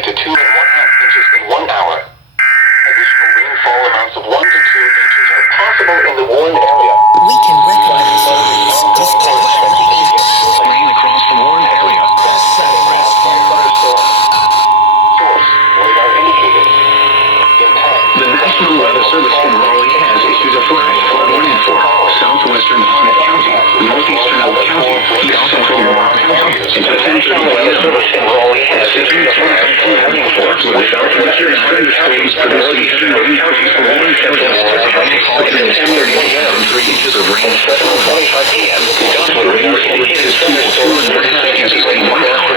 to 2½ inches in 1 hour. Additional rainfall amounts of 1 to 2 inches are possible in the warned area. We can recognize those. Rain across the warned area. Source, radar indicated. Impact. The National Weather Service in Raleigh has issued a flash flood warning for southwestern Hunt County, northeastern Elk County, east central Warren County, into 10:30 Weather Service in Raleigh has issued a flash flood warning for southwestern thunderstorms producing heavy rain counties for Warren County. Rainfall in 10:30 a.m. 3 inches of rain. 7:25 p.m. The radar indicated 2 to 2½ inches in 1 hour.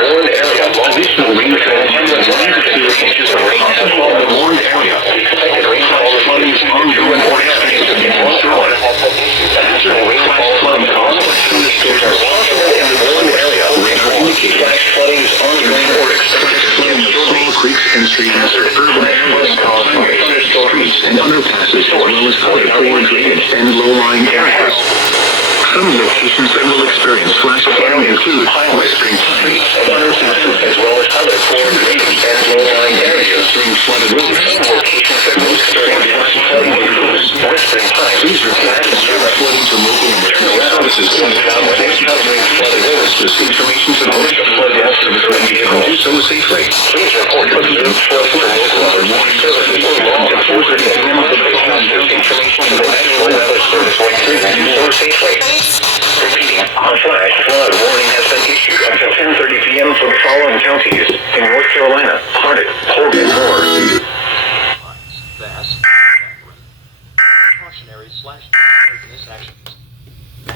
Additional rainfall of 1 to 2 inches of rain possible in the warned area. Expected rainfall is Flooding is ongoing or expected in the shore. Additional rainfall Flooding caused by thunderstorms are possible in the warned area. Radar indicated flash flooding is ongoing or expected flooding of small creeks and streams, urban areas, highways, streets, and underpasses, as well as other poor drainage and low-lying areas. Some locations that will experience flash flooding include Western Pines, as well as other poor drainage and low-lying areas. during flooded roads. Some locations that will experience flash flooding include Western Pines. Please report concerned flooding to local emergency services. This information to the local flood service when you can do so safely. Please report observed flood to local emergency services or law enforcement and this information to the National Weather Service when you can do so safely. Repeating, a flash flood warning has been issued until 10:30 p.m. for the following counties in North Carolina, Harnett, Polk, and more. Fast, cautionary / poisonous actions.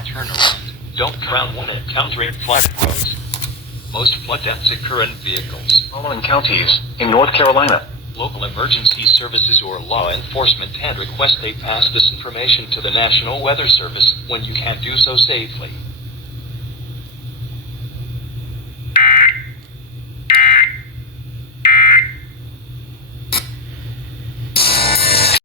Turn around. Don't drown when encountering flooded roads. Most flood deaths occur in vehicles. Following counties in North Carolina. Local emergency services or law enforcement and request they pass this information to the National Weather Service when you can do so safely.